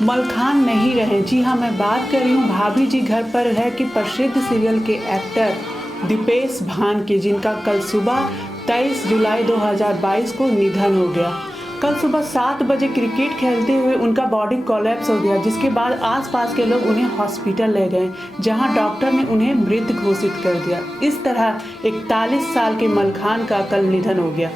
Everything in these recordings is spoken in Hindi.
मलखान नहीं रहे। जी हाँ, मैं बात कर रही हूँ भाभी जी घर पर है कि प्रसिद्ध सीरियल के एक्टर दीपेश भान की, जिनका कल सुबह 23 जुलाई 2022 को निधन हो गया। कल सुबह 7 बजे क्रिकेट खेलते हुए उनका बॉडी कोलैप्स हो गया, जिसके बाद आसपास के लोग उन्हें हॉस्पिटल ले गए, जहां डॉक्टर ने उन्हें मृत घोषित कर दिया। इस तरह 41 साल के मलखान का कल निधन हो गया।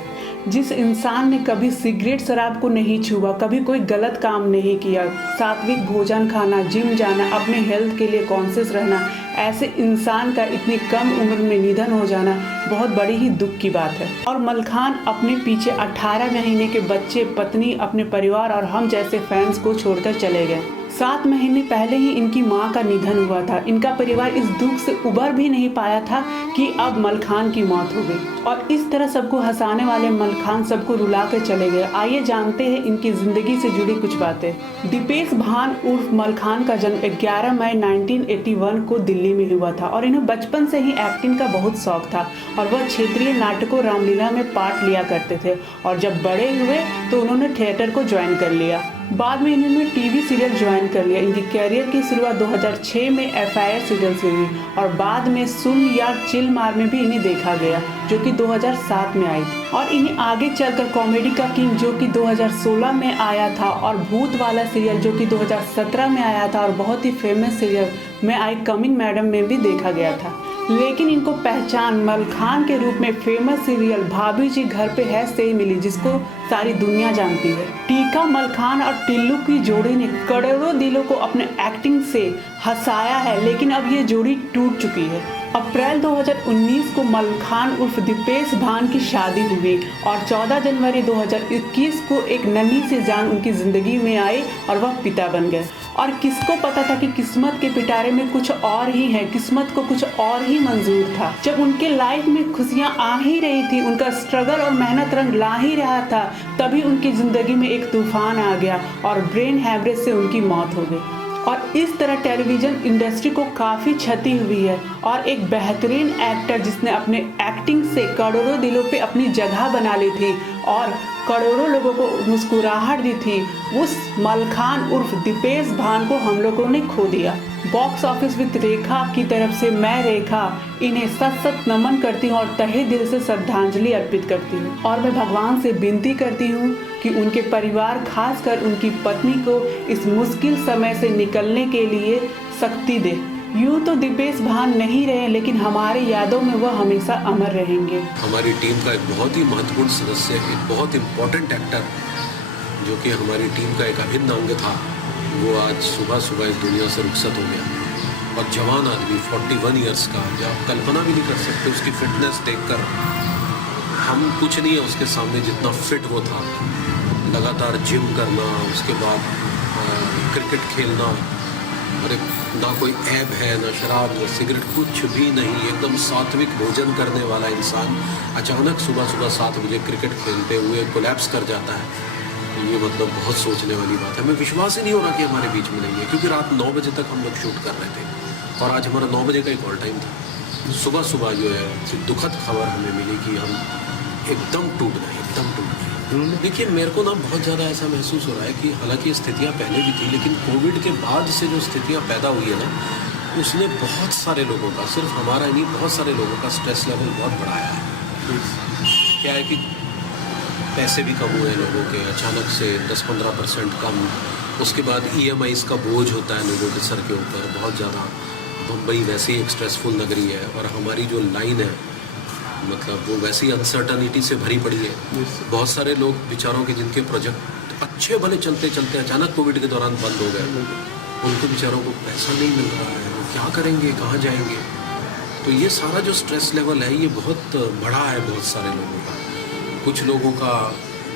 जिस इंसान ने कभी सिगरेट शराब को नहीं छुआ, कभी कोई गलत काम नहीं किया, सात्विक भोजन खाना, जिम जाना, अपने हेल्थ के लिए कॉन्शियस रहना, ऐसे इंसान का इतनी कम उम्र में निधन हो जाना बहुत बड़ी ही दुख की बात है। और मलखान अपने पीछे 18 महीने के बच्चे, पत्नी, अपने परिवार और हम जैसे फैंस को छोड़कर चले गए। 7 महीने पहले ही इनकी मां का निधन हुआ था। इनका परिवार इस दुख से उबर भी नहीं पाया था कि अब मलखान की मौत हो गई। और इस तरह सबको हंसाने वाले मलखान सबको रुला कर चले गए। आइए जानते हैं इनकी जिंदगी से जुड़ी कुछ बातें। दीपेश भान उर्फ मलखान का जन्म 11 मई 1981 को दिल्ली में हुआ था और इन्हें बचपन से ही एक्टिंग का बहुत शौक था और वह क्षेत्रीय नाटकों रामलीला में पार्ट लिया करते थे। और जब बड़े हुए तो उन्होंने थिएटर को ज्वाइन कर लिया। बाद में इन्होंने टीवी सीरियल ज्वाइन कर लिया। इनकी कैरियर की शुरुआत 2006 में FIR सीरियल से हुई और बाद में सुन या चिल मार में भी इन्हें देखा गया, जो कि 2007 में आई थी। और इन्हें आगे चलकर कॉमेडी का किंग, जो कि 2016 में आया था, और भूत वाला सीरियल, जो कि 2017 में आया था, और बहुत ही फेमस सीरियल में आई कमिंग मैडम में भी देखा गया था। लेकिन इनको पहचान मलखान के रूप में फेमस सीरियल भाभी जी घर पे है से ही मिली, जिसको सारी दुनिया जानती है। टीका मलखान और टिल्लू की जोड़ी ने करोड़ों दिलों को अपने एक्टिंग से हंसाया है, लेकिन अब ये जोड़ी टूट चुकी है। अप्रैल 2019 को मलखान उर्फ दीपेश भान की शादी हुई और 14 जनवरी 2021 को एक नन्ही सी जान उनकी जिंदगी में आई और वह पिता बन गए। और किसको पता था कि किस्मत के पिटारे में कुछ और ही है, किस्मत को कुछ और ही मंजूर था। जब उनके लाइफ में खुशियां आ ही रही थी, उनका स्ट्रगल और मेहनत रंग ला ही रहा था, तभी उनकी जिंदगी में एक तूफान आ गया और ब्रेन हैमरेज से उनकी मौत हो गई। और इस तरह टेलीविज़न इंडस्ट्री को काफ़ी क्षति हुई है। और एक बेहतरीन एक्टर जिसने अपने एक्टिंग से करोड़ों दिलों पे अपनी जगह बना ली थी और करोड़ों लोगों को मुस्कुराहट दी थी, उस मलखान उर्फ दीपेश भान को हम लोगों ने खो दिया। बॉक्स ऑफिस विद रेखा की तरफ से मैं रेखा इन्हें सत नमन करती हूँ और तहे दिल से श्रद्धांजलि अर्पित करती हूँ। और मैं भगवान से विनती करती हूँ कि उनके परिवार, खासकर उनकी पत्नी को इस मुश्किल समय से निकलने के लिए शक्ति दे। यूँ तो दीपेश भान नहीं रहे, लेकिन हमारे यादों में वह हमेशा अमर रहेंगे। हमारी टीम का एक बहुत ही महत्वपूर्ण सदस्य, एक बहुत इम्पोर्टेंट एक्टर, जो कि हमारी टीम का एक अभिन्न अंग था, वो आज सुबह इस दुनिया से रुखसत हो गया। और जवान आदमी 41 ईयर्स का, जो आप कल्पना भी नहीं कर सकते उसकी फिटनेस देखकर। हम कुछ नहीं है उसके सामने, जितना फिट वो था। लगातार जिम करना, उसके बाद क्रिकेट खेलना, अरे ना कोई ऐब है, ना शराब, ना सिगरेट, कुछ भी नहीं। एकदम सात्विक भोजन करने वाला इंसान अचानक सुबह 7 बजे क्रिकेट खेलते हुए कोलैप्स कर जाता है। ये मतलब बहुत सोचने वाली बात है। हमें विश्वास ही नहीं हो रहा कि हमारे बीच में नहीं है, क्योंकि रात 9 बजे तक हम लोग शूट कर रहे थे और आज हमारा 9 बजे का ही कॉल टाइम था। सुबह जो है दुखद खबर हमें मिली कि हम एकदम टूट गए। देखिए, मेरे को ना बहुत ज़्यादा ऐसा महसूस हो रहा है कि हालांकि स्थितियाँ पहले भी थी, लेकिन कोविड के बाद से जो स्थितियाँ पैदा हुई है ना, उसने बहुत सारे लोगों का, सिर्फ हमारा ही नहीं, बहुत सारे लोगों का स्ट्रेस लेवल बहुत बढ़ाया है। क्या है कि पैसे भी कम हुए लोगों के, अचानक से 10-15% कम। उसके बाद EMIs का बोझ होता है लोगों के सर के ऊपर बहुत ज़्यादा। मुंबई वैसे ही एक स्ट्रेसफुल नगरी है और हमारी जो लाइन है, मतलब वो वैसी अनसर्टनिटी से भरी पड़ी है। बहुत सारे लोग बेचारों के, जिनके प्रोजेक्ट अच्छे भले चलते अचानक कोविड के दौरान बंद हो गए, उनको बेचारों को पैसा नहीं मिल रहा है, वो क्या करेंगे, कहाँ जाएंगे। तो ये सारा जो स्ट्रेस लेवल है, ये बहुत बढ़ा है बहुत सारे लोगों का। कुछ लोगों का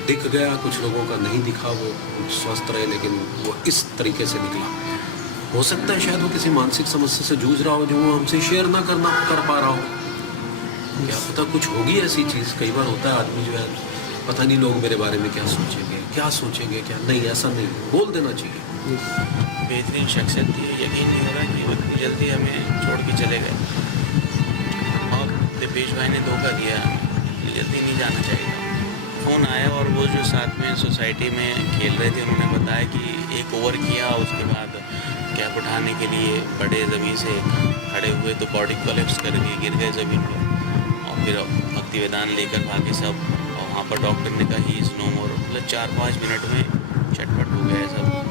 दिख गया, कुछ लोगों का नहीं दिखा, वो स्वस्थ रहे, लेकिन वो इस तरीके से निकला। हो सकता है शायद वो किसी मानसिक समस्या से जूझ रहा हो, जो वो हमसे शेयर ना कर पा रहा हो। क्या पता कुछ होगी ऐसी चीज़। कई बार होता है आदमी जो है, पता नहीं लोग मेरे बारे में क्या सोचेंगे क्या नहीं, ऐसा नहीं, बोल देना चाहिए। बेहतरीन शख्सियत थी, यकीन नहीं हो रहा कि इतनी जल्दी हमें छोड़ के चले गए और दीपेश भाई ने धोखा दिया, इतनी जल्दी नहीं जाना चाहिए। फ़ोन आया और वो जो साथ में सोसाइटी में खेल रहे थे उन्होंने बताया कि एक ओवर किया, उसके बाद कैप उठाने के लिए बड़े ज़मीन से खड़े हुए तो बॉडी कोलैप्स करके गिर गए ज़मीन पर। और फिर भक्ति वेदांत लेकर भागे सब, और वहाँ पर डॉक्टर ने कहा ही इज़ नो मोर। मतलब 4-5 मिनट में चटपट हो गया सब।